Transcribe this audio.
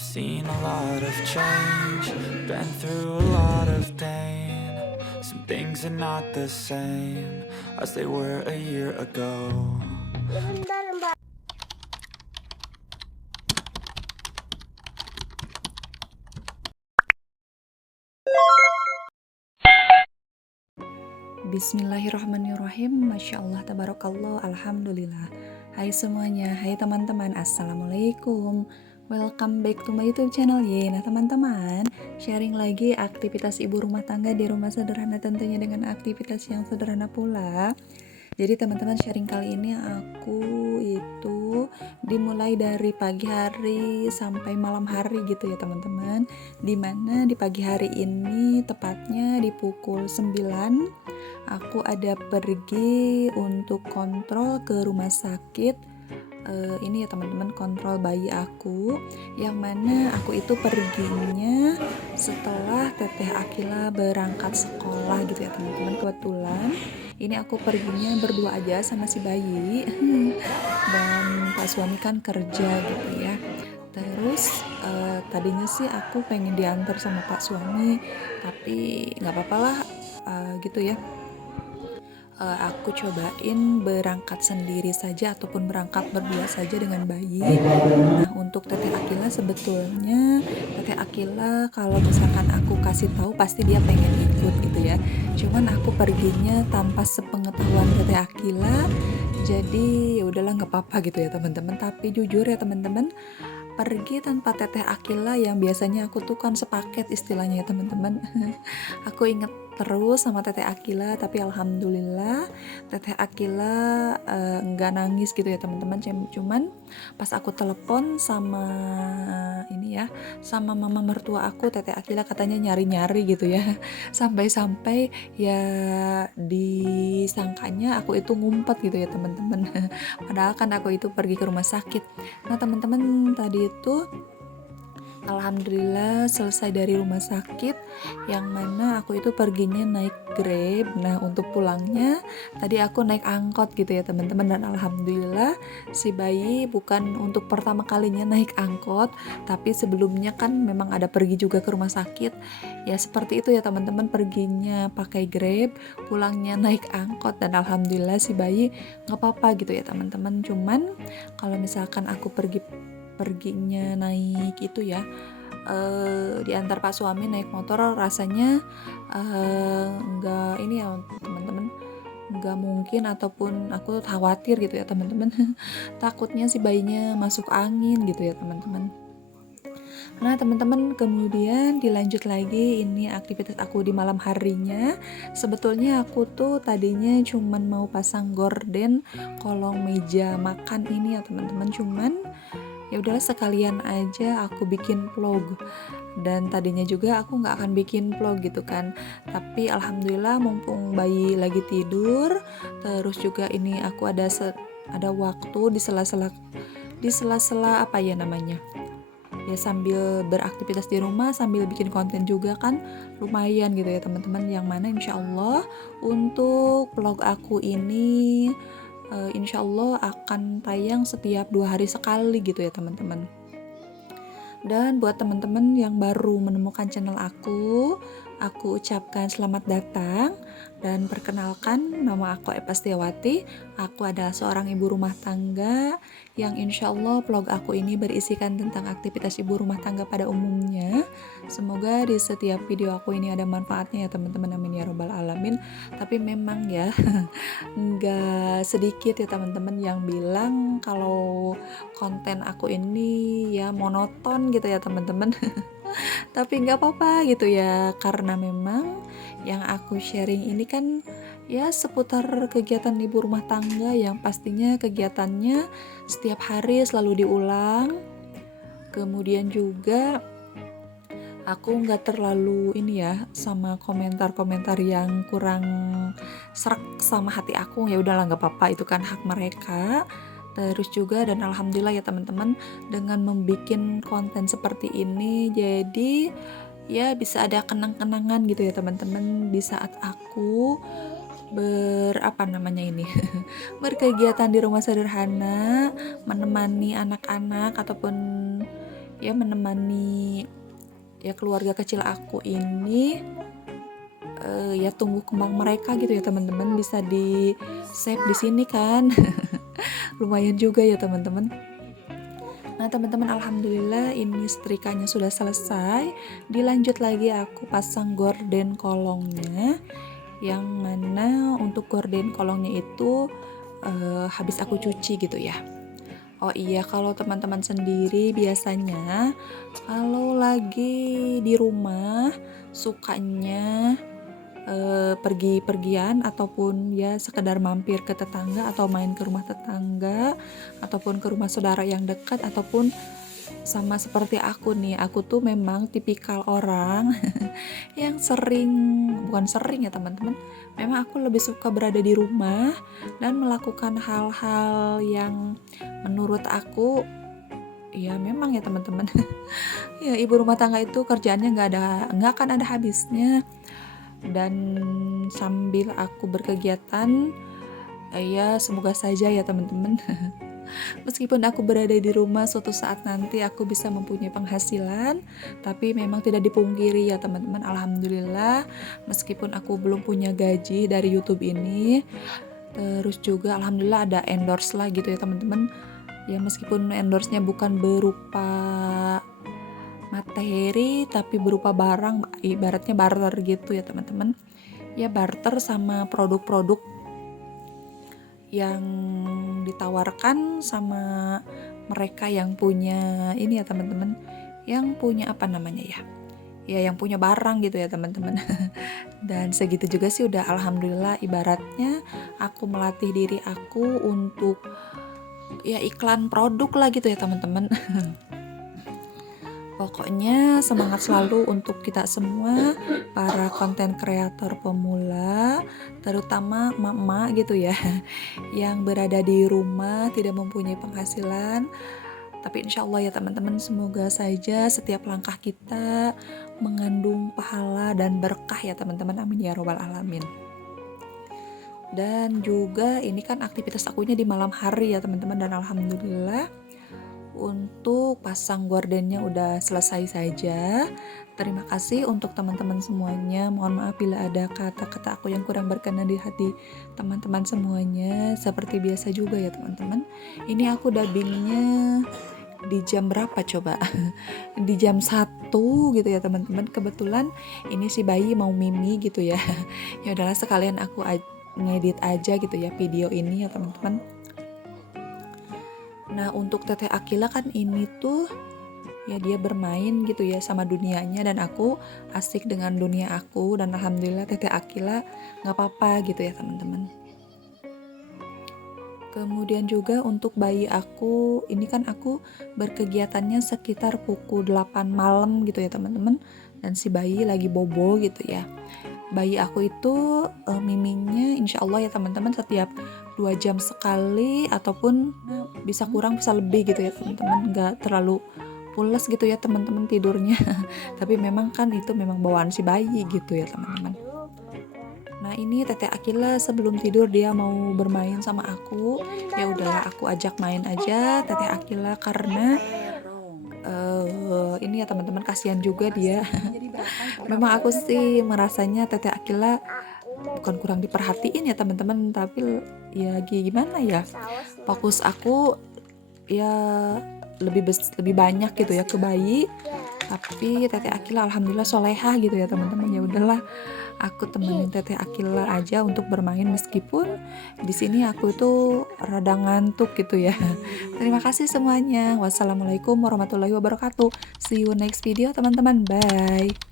I've seen a lot of change, been through a lot of pain. Some things are not the same as they were a year ago. Bismillahirrahmanirrahim. Masya Allah, tabarakallah, alhamdulillah. Hai semuanya, hai teman-teman, assalamualaikum. Welcome back to my YouTube channel ye. Nah teman-teman, sharing lagi aktivitas ibu rumah tangga di rumah sederhana, tentunya dengan aktivitas yang sederhana pula. Jadi teman-teman, sharing kali ini aku itu dimulai dari pagi hari sampai malam hari gitu ya teman-teman. Dimana di pagi hari ini tepatnya di pukul 9 aku ada pergi untuk kontrol ke rumah sakit. Ini ya teman-teman, kontrol bayi aku, yang mana aku itu perginya setelah Teteh Akila berangkat sekolah gitu ya teman-teman. Kebetulan ini aku perginya berdua aja sama si bayi dan Pak suami kan kerja gitu ya. Terus tadinya sih aku pengen diantar sama Pak suami, tapi nggak apa-apa lah, gitu ya. Aku cobain berangkat sendiri saja ataupun berangkat berdua saja dengan bayi. Nah, untuk Teteh Akila sebetulnya Teteh Akila kalau misalkan aku kasih tahu pasti dia pengen ikut gitu ya. Cuman aku perginya tanpa sepengetahuan Teteh Akila. Jadi ya udahlah, nggak apa-apa gitu ya teman-teman. Tapi jujur ya teman-teman, pergi tanpa Teteh Akila yang biasanya aku tuh kan sepaket istilahnya ya teman-teman. Aku inget terus sama Teteh Akila, tapi alhamdulillah Teteh Akila nggak nangis gitu ya teman-teman. Cuman pas aku telepon sama ini ya, sama mama mertua aku, Teteh Akila katanya nyari-nyari gitu ya. Sampai-sampai ya disangkanya aku itu ngumpet gitu ya teman-teman. Padahal kan aku itu pergi ke rumah sakit. Nah teman-teman, tadi itu alhamdulillah selesai dari rumah sakit, yang mana aku itu perginya naik Grab. Nah untuk pulangnya tadi aku naik angkot gitu ya teman-teman, dan alhamdulillah si bayi bukan untuk pertama kalinya naik angkot, tapi sebelumnya kan memang ada pergi juga ke rumah sakit. Ya seperti itu ya teman-teman, perginya pakai Grab, pulangnya naik angkot, dan alhamdulillah si bayi nggak apa-apa gitu ya teman-teman. Cuman kalau misalkan aku perginya naik itu ya, diantar Pak suami naik motor, rasanya nggak ini ya teman-teman, nggak mungkin, ataupun aku khawatir gitu ya teman-teman. Takutnya si bayinya masuk angin gitu ya teman-teman. Nah teman-teman, kemudian dilanjut lagi, ini aktivitas aku di malam harinya. Sebetulnya aku tuh tadinya cuman mau pasang gorden kolong meja makan ini ya teman-teman, cuman ya udahlah sekalian aja aku bikin vlog. Dan tadinya juga aku nggak akan bikin vlog gitu kan, tapi alhamdulillah mumpung bayi lagi tidur, terus juga ini aku ada waktu di sela-sela apa ya namanya, ya sambil beraktivitas di rumah sambil bikin konten juga kan lumayan gitu ya teman-teman. Yang mana insya Allah untuk vlog aku ini insya Allah akan tayang setiap 2 hari sekali gitu ya teman-teman. Dan buat teman-teman yang baru menemukan channel aku ucapkan selamat datang dan perkenalkan, nama aku Eva Setiawati. Aku adalah seorang ibu rumah tangga yang insya Allah vlog aku ini berisikan tentang aktivitas ibu rumah tangga pada umumnya. Semoga di setiap video aku ini ada manfaatnya ya teman-teman, amin ya robbal alamin. Tapi memang ya nggak sedikit ya teman-teman yang bilang kalau konten aku ini ya monoton gitu ya teman-teman. Tapi nggak apa-apa gitu ya, karena memang yang aku sharing ini kan ya seputar kegiatan ibu rumah tangga yang pastinya kegiatannya setiap hari selalu diulang. Kemudian juga aku nggak terlalu ini ya sama komentar-komentar yang kurang serak sama hati aku. Ya udahlah, nggak apa-apa, itu kan hak mereka. Terus juga, dan alhamdulillah ya teman-teman, dengan membuat konten seperti ini jadi ya bisa ada kenang-kenangan gitu ya teman-teman, di saat aku berapa namanya ini berkegiatan di rumah sederhana, menemani anak-anak ataupun ya menemani ya keluarga kecil aku ini ya tumbuh kembang mereka gitu ya teman-teman, bisa di save di sini kan. Lumayan juga ya teman-teman. Nah teman-teman, alhamdulillah ini setrikanya sudah selesai. Dilanjut lagi aku pasang gorden kolongnya, yang mana untuk gorden kolongnya itu habis aku cuci gitu ya. Oh iya, kalau teman-teman sendiri biasanya kalau lagi di rumah sukanya pergi-pergian ataupun ya sekedar mampir ke tetangga atau main ke rumah tetangga ataupun ke rumah saudara yang dekat, ataupun sama seperti aku nih, aku tuh memang tipikal orang yang bukan sering ya teman-teman, memang aku lebih suka berada di rumah dan melakukan hal-hal yang menurut aku ya memang ya teman-teman. Ya ibu rumah tangga itu kerjaannya nggak akan ada habisnya, dan sambil aku berkegiatan ya semoga saja ya teman-teman. Meskipun aku berada di rumah, suatu saat nanti aku bisa mempunyai penghasilan, tapi memang tidak dipungkiri ya teman-teman, alhamdulillah meskipun aku belum punya gaji dari YouTube ini, terus juga alhamdulillah ada endorse lah gitu ya teman-teman. Ya meskipun endorse-nya bukan berupa materi tapi berupa barang, ibaratnya barter gitu ya teman-teman. Ya barter sama produk-produk yang ditawarkan sama mereka yang punya ini ya teman-teman, yang punya apa namanya ya, yang punya barang gitu ya teman-teman. Dan segitu juga sih udah alhamdulillah, ibaratnya aku melatih diri aku untuk ya iklan produk lah gitu ya teman-teman. Pokoknya semangat selalu untuk kita semua para konten kreator pemula, terutama emak-emak gitu ya, yang berada di rumah tidak mempunyai penghasilan. Tapi insya Allah ya teman-teman, semoga saja setiap langkah kita mengandung pahala dan berkah ya teman-teman, amin ya robbal alamin. Dan juga ini kan aktivitas akunya di malam hari ya teman-teman, dan alhamdulillah untuk pasang gordennya udah selesai saja. Terima kasih untuk teman-teman semuanya. Mohon maaf bila ada kata-kata aku yang kurang berkenan di hati teman-teman semuanya. Seperti biasa juga ya teman-teman, ini aku dubbingnya di jam berapa coba? Di jam 1 gitu ya teman-teman. Kebetulan ini si bayi mau mimi gitu ya. Ya udahlah sekalian aku ngedit aja gitu ya video ini ya teman-teman. Nah untuk Teteh Akila kan ini tuh ya dia bermain gitu ya sama dunianya, dan aku asik dengan dunia aku, dan alhamdulillah Teteh Akila gak apa-apa gitu ya teman-teman. Kemudian juga untuk bayi aku, ini kan aku berkegiatannya sekitar pukul 8 malam gitu ya teman-teman, dan si bayi lagi bobo gitu ya. Bayi aku itu miminya insya Allah ya teman-teman setiap 2 jam sekali, ataupun bisa kurang bisa lebih gitu ya teman-teman, nggak terlalu pules gitu ya teman-teman tidurnya. Tapi memang kan itu memang bawaan si bayi gitu ya teman-teman. Nah ini Teteh Akila sebelum tidur dia mau bermain sama aku, ya udahlah aku ajak main aja Teteh Akila, karena ini ya teman-teman kasihan juga dia. Memang aku sih merasanya Teteh Akila bukan kurang diperhatiin ya teman-teman, tapi ya gimana ya, fokus aku ya lebih banyak gitu ya ke bayi. Tapi Teteh Akila alhamdulillah solehah gitu ya teman-teman. Ya udahlah aku temenin Teteh Akila aja untuk bermain, meskipun di sini aku tuh rada ngantuk gitu ya. Terima kasih semuanya. Wassalamualaikum warahmatullahi wabarakatuh. See you next video teman-teman. Bye.